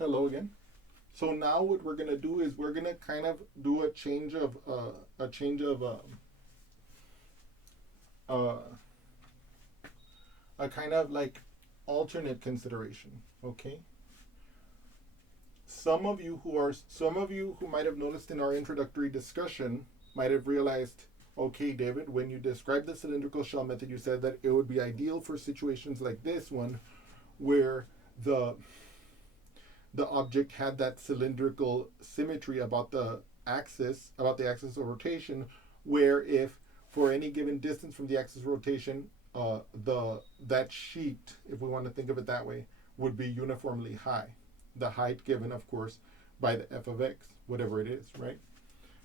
Hello again. So now what we're gonna do is we're gonna kind of do uh, a kind of like alternate consideration. Okay. Some of you who might have noticed in our introductory discussion might have realized, okay, David, when you described the cylindrical shell method, you said that it would be ideal for situations like this one, where the the object had that cylindrical symmetry about the axis of rotation, where if for any given distance from the axis of rotation, the that sheet, if we want to think of it that way, would be uniformly high. The height given, of course, by the f of x, whatever it is, right?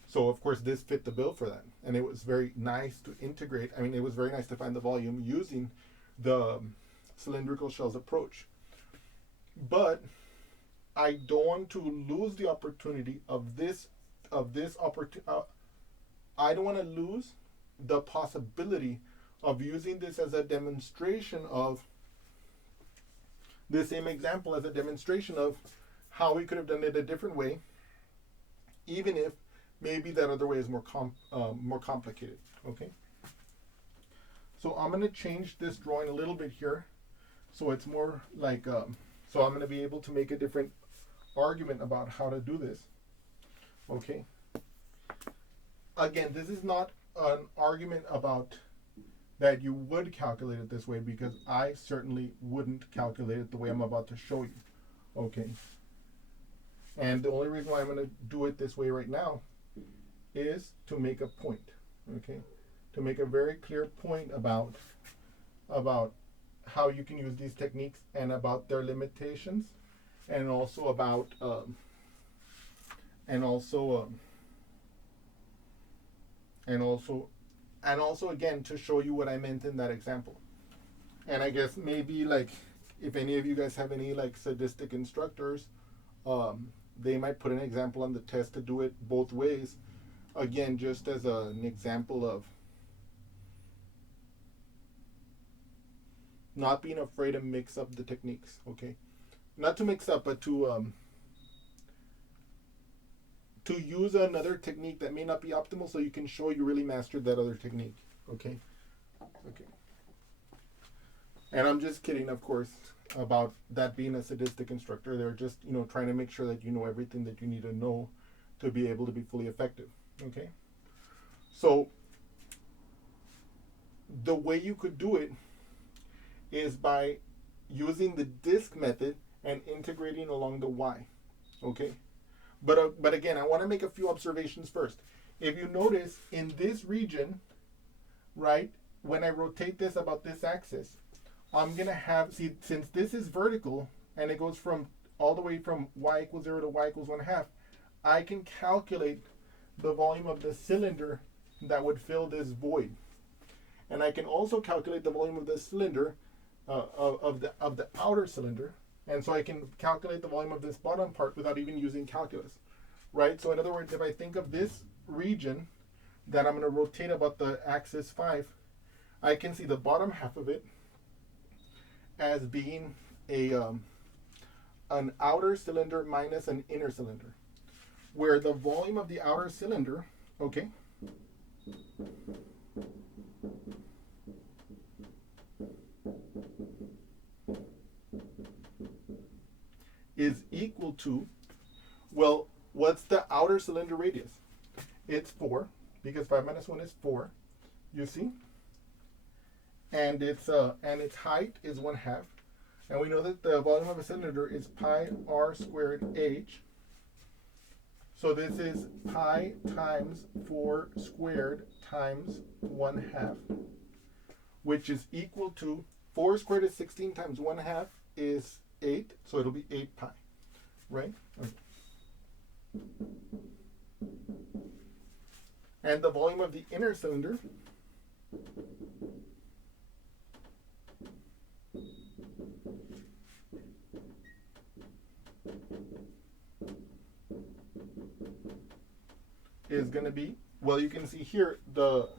So of course this fit the bill for that, and it was very nice to integrate. I mean, it was very nice to find the volume using the cylindrical shells approach. But I don't want to lose the opportunity of this opportunity. I don't want to lose the possibility of using this as a demonstration of the same example, as a demonstration of how we could have done it a different way, even if maybe that other way is more complicated. Okay. So I'm going to change this drawing a little bit here, so it's more like so I'm going to be able to make a different argument about how to do this. Okay. Again, this is not an argument about that you would calculate it this way, because I certainly wouldn't calculate it the way I'm about to show you. Okay. And the only reason why I'm going to do it this way right now is to make a point. Okay. To make a very clear point about how you can use these techniques and about their limitations, and also about and also again to show you what I meant in that example. And I guess maybe, like, if any of you guys have any like sadistic instructors, they might put an example on the test to do it both ways. Again, just as an example of not being afraid to mix up the techniques. Okay, not to mix up, but to use another technique that may not be optimal, so you can show you really mastered that other technique. Okay. Okay. And I'm just kidding, of course, about that being a sadistic instructor. They're just, trying to make sure that you know everything that you need to know to be able to be fully effective. Okay. So the way you could do it is by using the disk method and integrating along the y. Okay. But again, I want to make a few observations first. If you notice in this region, right, when I rotate this about this axis, I'm going to have, since this is vertical and it goes from all the way from y equals 0 to y equals 1/2, I can calculate the volume of the cylinder that would fill this void. And I can also calculate the volume of the cylinder, of the outer cylinder. And so I can calculate the volume of this bottom part without even using calculus, right? So in other words, if I think of this region that I'm going to rotate about the axis 5, I can see the bottom half of it as being an outer cylinder minus an inner cylinder, where the volume of the outer cylinder, okay, is equal to, well, what's the outer cylinder radius? It's 4, because 5 minus 1 is 4, you see? And its height is 1/2. And we know that the volume of a cylinder is pi r squared h. So this is pi times 4 squared times 1/2, which is equal to 4 squared is 16 times 1/2 is 8, so it'll be 8 pi, right? Okay. And the volume of the inner cylinder is going to be, well, you can see here the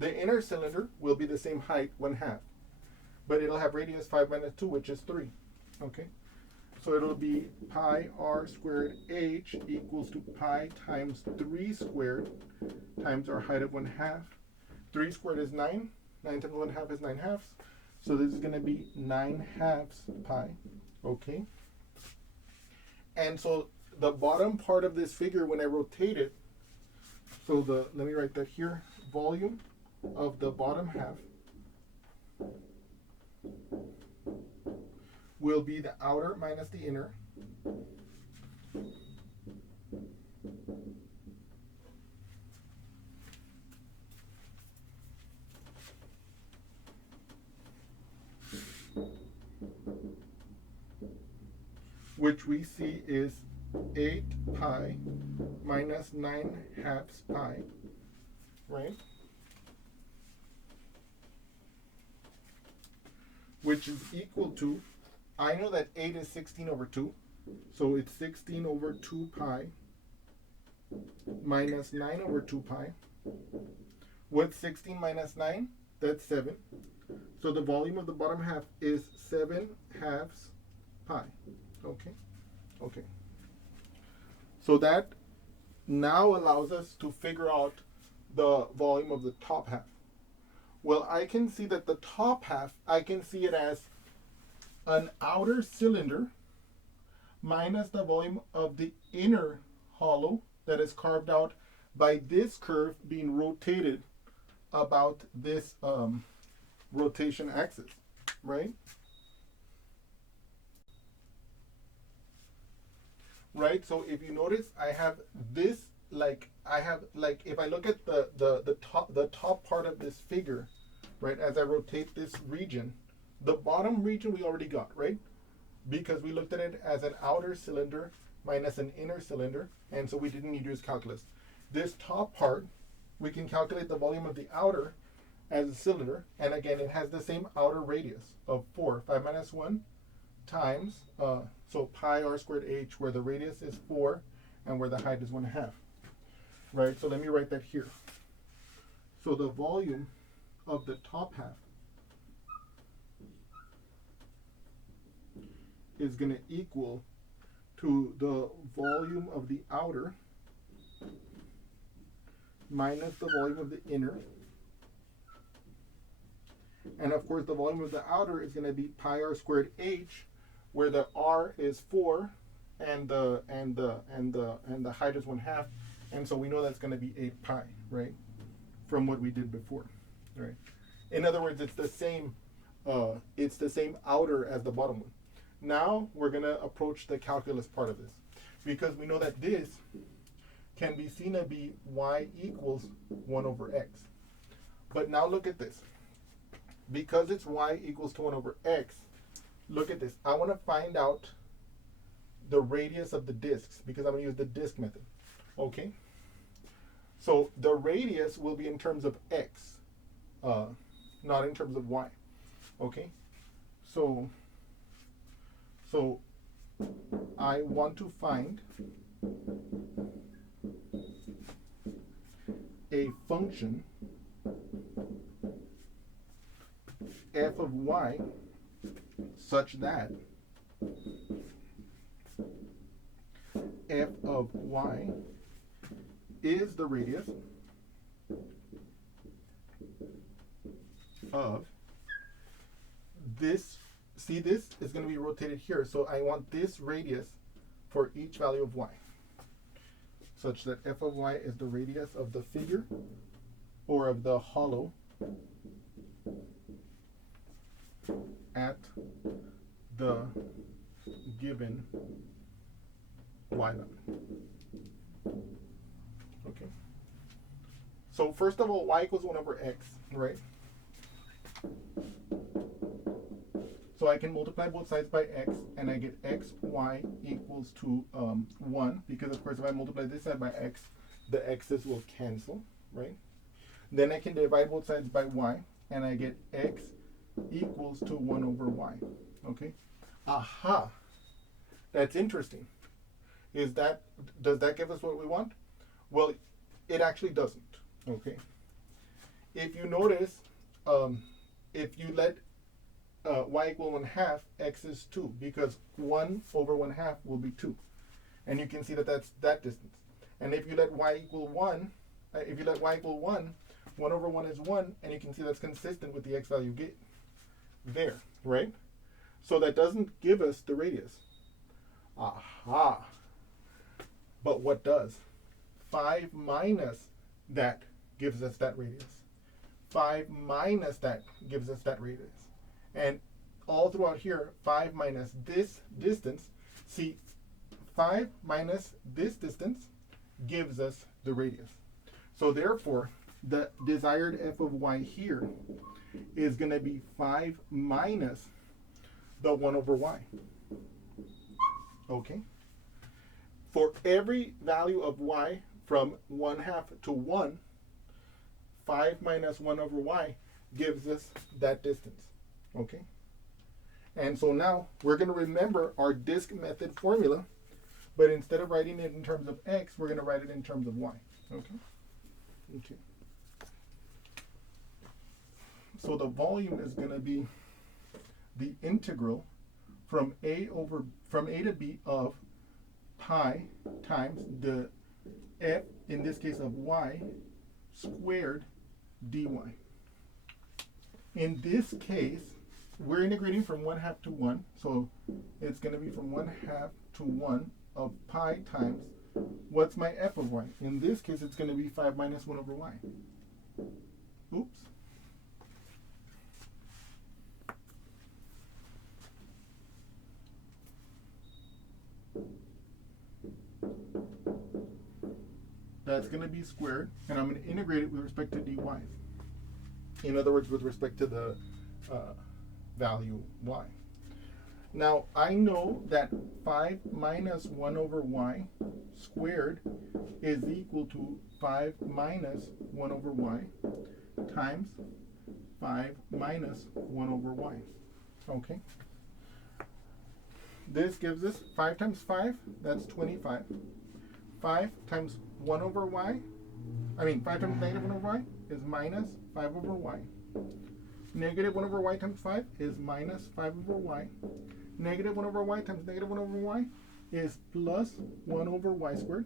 inner cylinder will be the same height, 1/2, but it'll have radius 5 minus 2, which is 3. Okay, So it'll be pi r squared h equals to pi times 3 squared times our height of 1/2. 3 squared is 9. 9 times 1/2 is 9/2. So this is going to be 9/2 pi. Okay. And so the bottom part of this figure, when I rotate it, so let me write that here, volume of the bottom half will be the outer minus the inner. Which we see is 8 pi minus 9/2 pi, right? Which is equal to, I know that 8 is 16 over 2, so it's 16 over 2 pi minus 9 over 2 pi. What's 16 minus 9? That's 7. So the volume of the bottom half is 7/2 pi. Okay, okay. So that now allows us to figure out the volume of the top half. Well, I can see that the top half, I can see it as an outer cylinder minus the volume of the inner hollow that is carved out by this curve being rotated about this rotation axis, right? Right, so if you notice, I have this, if I look at the top part of this figure, right, as I rotate this region, the bottom region we already got, right? Because we looked at it as an outer cylinder minus an inner cylinder, and so we didn't need to use calculus. This top part, we can calculate the volume of the outer as a cylinder, and again, it has the same outer radius of 4, 5 minus 1 times, so pi r squared h, where the radius is 4 and where the height is 1/2. Right, so let me write that here. So the volume of the top half is going to equal to the volume of the outer minus the volume of the inner. And of course, the volume of the outer is going to be pi r squared h, where the r is 4 and the height is 1/2, and so we know that's going to be 8 pi, right? From what we did before, right? In other words, it's the same outer as the bottom one. Now we're going to approach the calculus part of this, because we know that this can be seen to be y equals 1 over x. But now look at this. Because it's y equals to 1 over x, look at this. I want to find out the radius of the discs, because I'm going to use the disk method. Okay? So the radius will be in terms of x, not in terms of y. Okay? So I want to find a function f of y such that f of y is the radius of this. See, this is going to be rotated here, so I want this radius for each value of y, such that f of y is the radius of the figure or of the hollow at the given y value. Okay. So first of all, y equals 1 over x, right? So I can multiply both sides by x, and I get xy equals to 1, because of course if I multiply this side by x, the x's will cancel, right? Then I can divide both sides by y, and I get x equals to 1 over y. Okay? Aha! That's interesting. Does that give us what we want? Well, it actually doesn't. Okay? If you notice, if you let y equal 1/2, x is 2, because 1 over 1/2 will be 2. And you can see that that's that distance. And if you let y equal 1, 1 over 1 is 1, and you can see that's consistent with the x value get there, right? So that doesn't give us the radius. Aha. But what does? 5 minus that gives us that radius. 5 minus that gives us that radius. And all throughout here, 5 minus this distance, see, 5 minus this distance gives us the radius. So therefore, the desired f of y here is going to be 5 minus the 1 over y. Okay? For every value of y from 1/2 to 1, 5 minus 1 over y gives us that distance. Okay? And so now we're going to remember our disk method formula, but instead of writing it in terms of x, we're going to write it in terms of y. Okay? Okay. So the volume is going to be the integral from a to b of pi times the f, in this case of y, squared dy. In this case, we're integrating from 1/2 to 1, so it's going to be from 1/2 to 1 of pi times, what's my f of y? In this case, it's going to be 5 minus 1 over y. Oops. That's going to be squared, and I'm going to integrate it with respect to dy. In other words, with respect to the value y. Now, I know that 5 minus 1 over y squared is equal to 5 minus 1 over y times 5 minus 1 over y. Okay? This gives us 5 times 5, that's 25. 5 times 1 over y, 5 times negative 1 over y is minus 5 over y. Negative 1 over y times 5 is minus 5 over y. Negative 1 over y times negative 1 over y is plus 1 over y squared.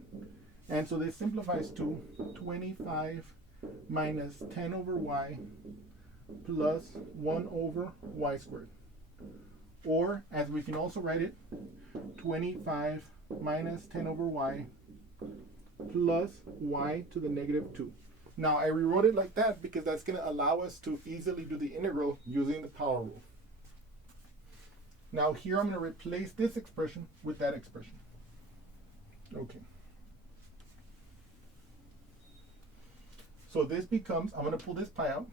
And so this simplifies to 25 minus 10 over y plus 1 over y squared. Or, as we can also write it, 25 minus 10 over y plus y to the negative 2. Now, I rewrote it like that because that's going to allow us to easily do the integral using the power rule. Now, here I'm going to replace this expression with that expression. Okay. So this becomes, I'm going to pull this pi out.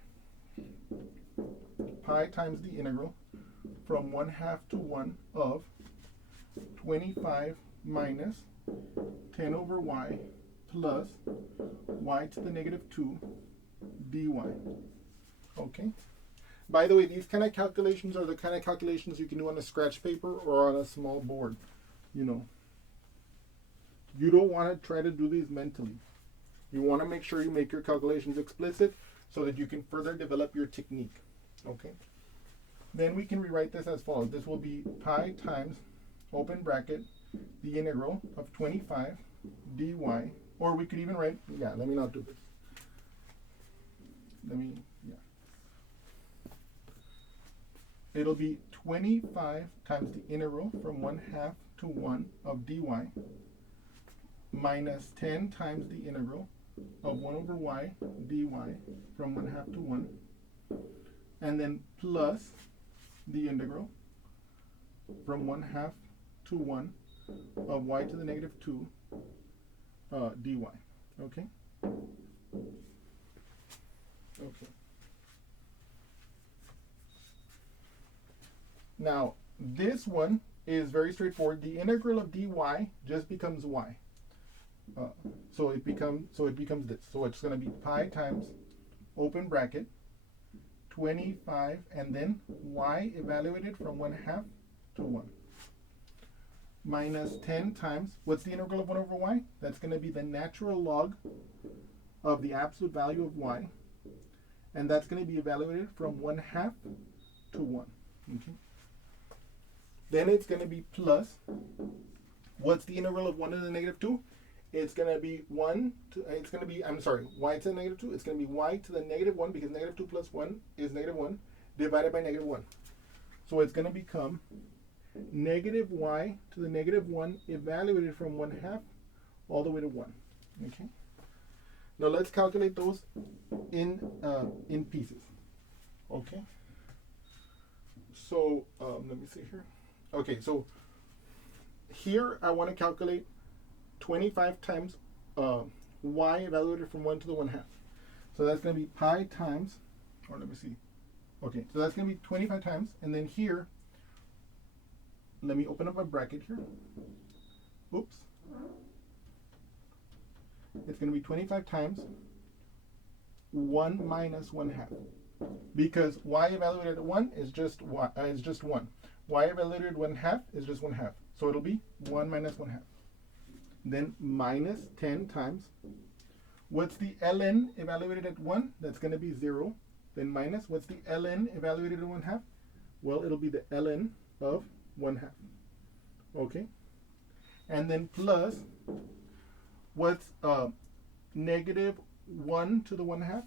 Pi times the integral from 1/2 to 1 of 25 minus 10 over y plus y to the negative 2 dy. Okay? By the way, these kind of calculations are the kind of calculations you can do on a scratch paper or on a small board. You know, you don't want to try to do these mentally. You want to make sure you make your calculations explicit so that you can further develop your technique. Okay? Then we can rewrite this as follows. This will be pi times, open bracket, the integral of 25 dy, or we could even write, let me not do this. It'll be 25 times the integral from 1/2 to 1 of dy minus 10 times the integral of 1 over y dy from 1/2 to 1, and then plus the integral from 1/2 to 1 of y to the negative 2 dy. Okay? Okay. Now, this one is very straightforward. The integral of dy just becomes y. So it becomes this. So it's going to be pi times, open bracket, 25, and then y evaluated from 1/2 to 1. Minus 10 times, what's the integral of 1 over y? That's going to be the natural log of the absolute value of y. And that's going to be evaluated from 1/2 to 1. Okay. Then it's going to be plus. What's the integral of 1 to the negative 2? It's going to be 1 to, it's going to be, I'm sorry, y to the negative 2. It's going to be y to the negative 1 because negative 2 plus 1 is negative 1 divided by negative 1. So it's going to become negative y to the negative 1 evaluated from 1/2 all the way to 1. Okay. Now let's calculate those in pieces. Okay. So let me see here. Okay, so here I want to calculate 25 times y evaluated from 1 to the 1/2. So that's going to be pi times, or let me see. Okay, so that's going to be 25 times, and then here, let me open up a bracket here. Oops. It's going to be 25 times 1 minus 1/2. Because y evaluated at 1 is just 1. Y evaluated 1/2 is just 1/2. So it'll be 1 minus 1/2. Then minus 10 times. What's the ln evaluated at 1? That's going to be 0. Then minus, what's the ln evaluated at 1/2? Well, it'll be the ln of 1/2. Okay? And then plus, what's negative 1 to the 1/2?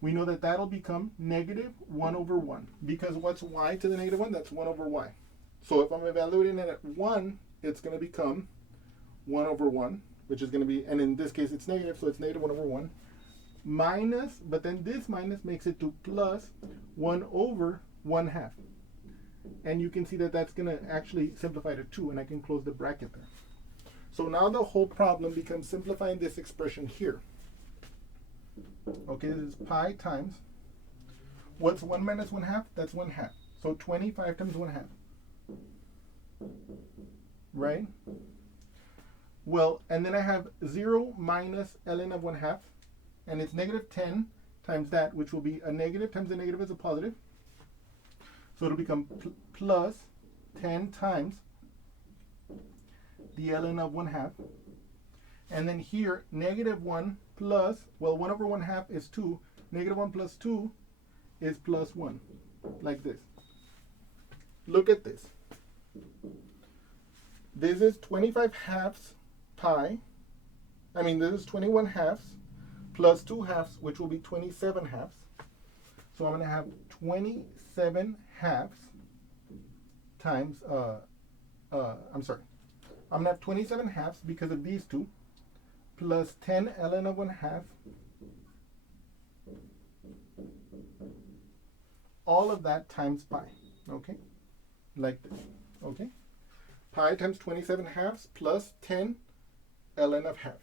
We know that that'll become negative 1 over 1. Because what's y to the negative 1? That's 1 over y. So if I'm evaluating it at 1, it's going to become 1 over 1, which is going to be, and in this case it's negative, so it's negative 1 over 1. Minus, but then this minus makes it to plus 1 over 1/2. And you can see that that's going to actually simplify to 2, and I can close the bracket there. So now the whole problem becomes simplifying this expression here. Okay, this is pi times, what's 1 minus 1/2? That's 1/2. So 25 times 1/2. Right? Well, and then I have 0 minus ln of 1/2, and it's negative 10 times that, which will be a negative times a negative is a positive. So it'll become plus 10 times the ln of 1/2. And then here, negative 1 plus, well, 1 over 1/2 is 2. Negative 1 plus 2 is plus 1, like this. Look at this. This is 25 halves pi. This is 21 halves plus 2 halves, which will be 27 halves. So I'm going to have 27 halves times, I'm going to have 27 halves because of these two, plus 10 ln of 1/2. All of that times pi, okay? Like this, okay? Pi times 27 halves plus 10 ln of 1/2.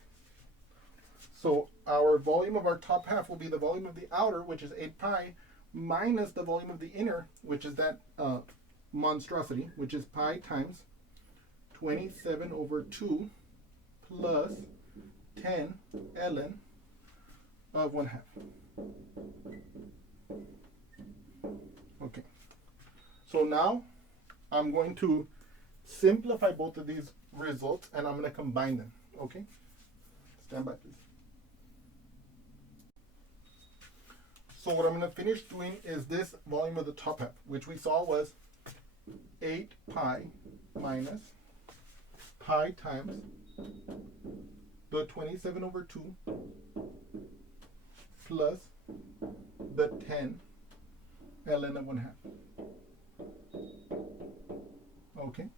So our volume of our top half will be the volume of the outer, which is 8 pi, minus the volume of the inner, which is that monstrosity, which is pi times 27 over 2 plus 10 ln of 1/2. Okay. So now I'm going to simplify both of these results, and I'm going to combine them. Okay? Stand by, please. So what I'm going to finish doing is this volume of the top half, which we saw was 8 pi minus pi times the 27 over 2 plus the 10 ln of 1/2. Okay.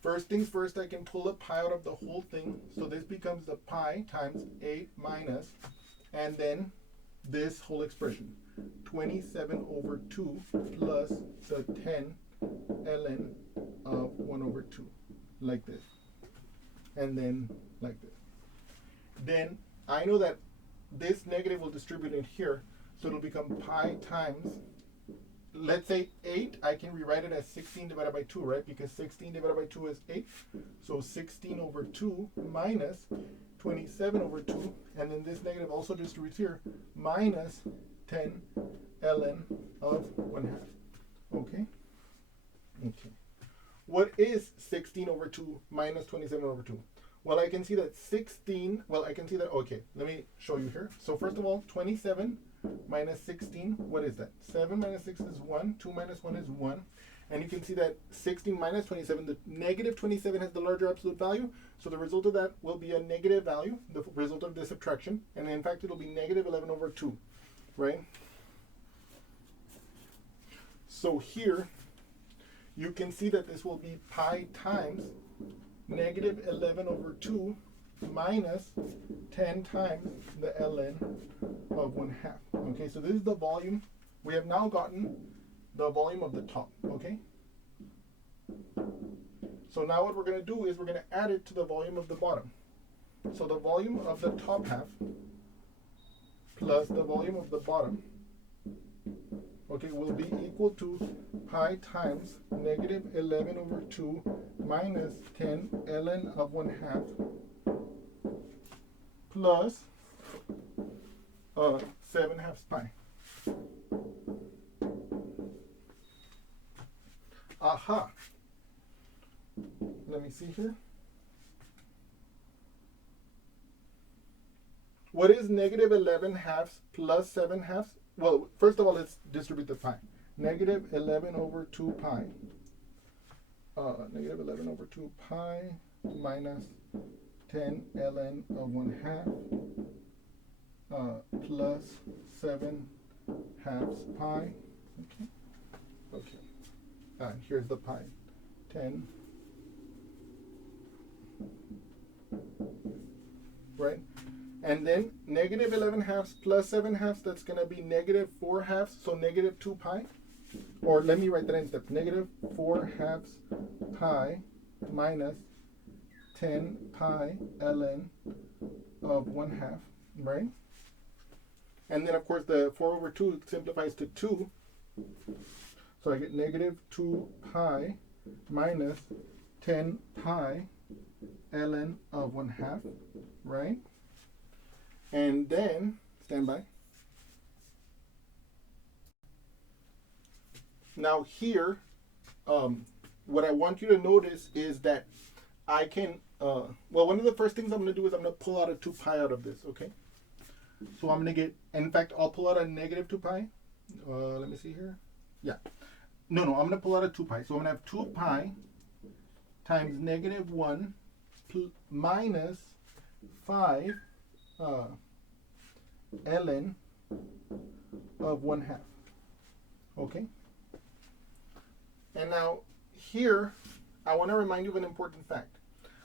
First things first, I can pull a pi out of the whole thing. So this becomes the pi times 8 minus, and then this whole expression, 27 over 2 plus the 10 ln of 1 over 2, like this. And then like this. Then I know that this negative will distribute in here, so it'll become pi times, let's say 8, I can rewrite it as 16 divided by 2, right? Because 16 divided by 2 is 8. So 16 over 2 minus 27 over 2, and then this negative also distributes here, minus 10 ln of 1/2. Okay? Okay. What is 16 over 2 minus 27 over 2? Well, I can see that 16, okay, let me show you here. So first of all, 27 minus 16, what is that? 7 minus 6 is 1, 2 minus 1 is 1. And you can see that 16 minus 27, the negative 27 has the larger absolute value. So the result of that will be a negative value, the result of this subtraction. And in fact, it'll be negative 11 over 2, right? So here, you can see that this will be pi times negative 11 over 2 minus 10 times the ln of 1/2. Okay, so this is the volume. We have now gotten the volume of the top, okay? So now what we're going to do is we're going to add it to the volume of the bottom. So the volume of the top half plus the volume of the bottom, okay, will be equal to pi times negative 11 over 2 minus 10 ln of 1/2 plus 7/2 pi. Aha. Let me see here. What is negative 11/2 plus 7/2? Well, first of all, let's distribute the pi. Negative 11 over 2 pi. Negative 11 over 2 pi minus 10 ln of 1/2 plus 7/2 pi. Okay. Okay. And here's the pi. 10. Right? And then negative 11/2 plus 7/2, that's going to be negative 4/2, so negative 2 pi. Or let me write that in steps. Negative 4/2 pi minus 10 pi ln of 1/2, right? And then, of course, the 4 over 2 simplifies to 2. So I get negative 2 pi minus 10 pi ln of 1/2, right? And then, stand by. Now here, what I want you to notice is that I can, well, one of the first things I'm going to do is I'm going to pull out a 2 pi out of this, okay? So I'm going to get, in fact, I'll pull out a negative 2 pi. Let me see here. Yeah. No, I'm going to pull out a 2 pi. So I'm going to have 2 pi times negative 1 minus 5 ln of 1/2. Okay? And now here, I want to remind you of an important fact.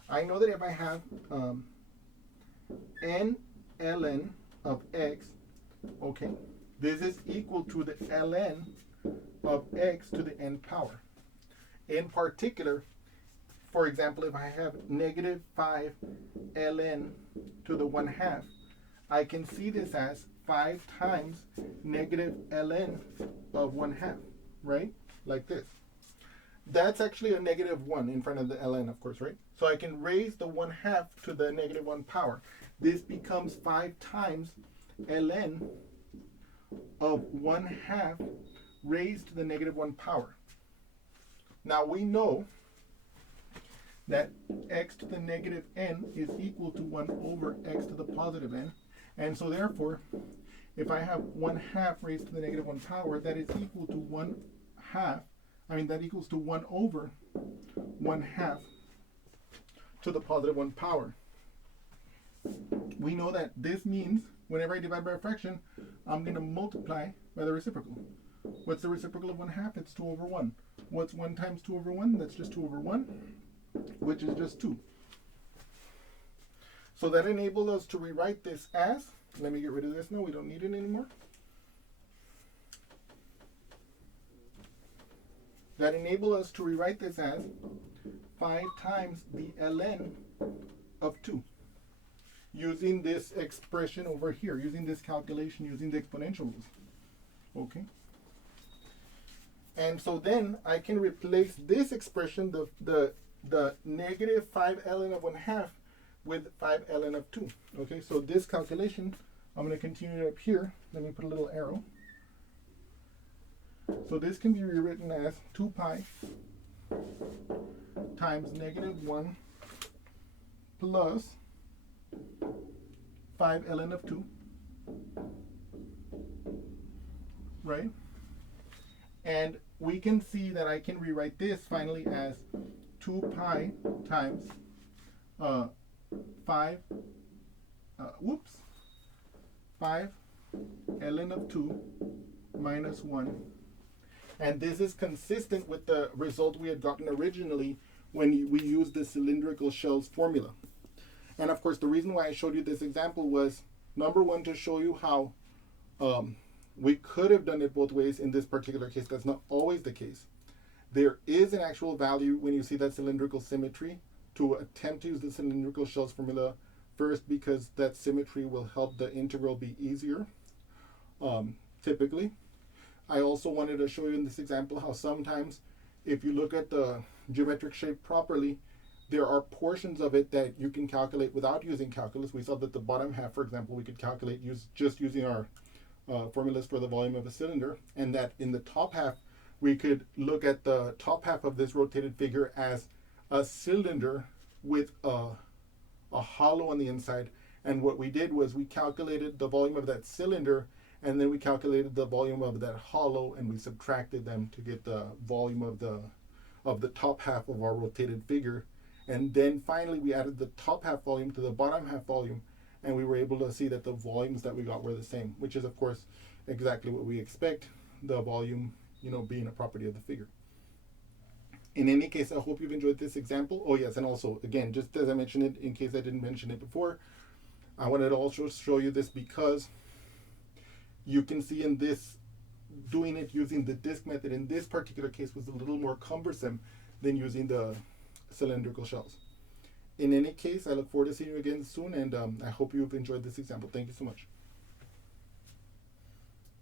I know that if I have n ln of x, okay, this is equal to the ln of x to the n power. In particular, for example, if I have negative 5 ln to the 1/2, I can see this as 5 times negative ln of 1/2, right? Like this. That's actually a negative 1 in front of the ln, of course, right? So I can raise the 1/2 to the negative 1 power. This becomes 5 times ln of 1/2 raised to the negative 1 power. Now we know that x to the negative n is equal to 1 over x to the positive n. And so therefore, if I have 1/2 raised to the negative 1 power, that is equal to 1/2. That equals to 1 over 1/2 to the positive 1 power. We know that this means whenever I divide by a fraction, I'm going to multiply by the reciprocal. What's the reciprocal of 1/2? It's 2 over 1. What's 1 times 2 over 1? That's just 2 over 1, which is just 2. So that enabled us to rewrite this as, let me get rid of this now, we don't need it anymore. That enabled us to rewrite this as 5 times the ln of 2. Using this expression over here, using this calculation, using the exponential rules. Okay? And so then I can replace this expression, the negative 5 ln of 1/2, with 5 ln of 2. Okay, so this calculation, I'm going to continue it up here. Let me put a little arrow. So this can be rewritten as 2 pi times negative 1 plus 5 ln of 2 right? And we can see that I can rewrite this finally as 2 pi times 5, 5 ln of 2 minus 1. And this is consistent with the result we had gotten originally when we used the cylindrical shells formula. And of course, the reason why I showed you this example was, number one, to show you how we could have done it both ways. In this particular case, that's not always the case. There is an actual value when you see that cylindrical symmetry to attempt to use the cylindrical shells formula first, because that symmetry will help the integral be easier, typically. I also wanted to show you in this example how sometimes if you look at the geometric shape properly, there are portions of it that you can calculate without using calculus. We saw that the bottom half, for example, we could calculate just using our formulas for the volume of a cylinder, and that in the top half, we could look at the top half of this rotated figure as a cylinder with a hollow on the inside. And what we did was we calculated the volume of that cylinder, and then we calculated the volume of that hollow, and we subtracted them to get the volume of the top half of our rotated figure. And then finally we added the top half volume to the bottom half volume, and we were able to see that the volumes that we got were the same, which is of course exactly what we expect, the volume, being a property of the figure. In any case, I hope you've enjoyed this example. Oh yes, and also again, just as I mentioned it, in case I didn't mention it before, I wanted to also show you this because you can see in this, doing it using the disk method in this particular case was a little more cumbersome than using the cylindrical shells. In any case, I look forward to seeing you again soon, and I hope you've enjoyed this example. Thank you so much.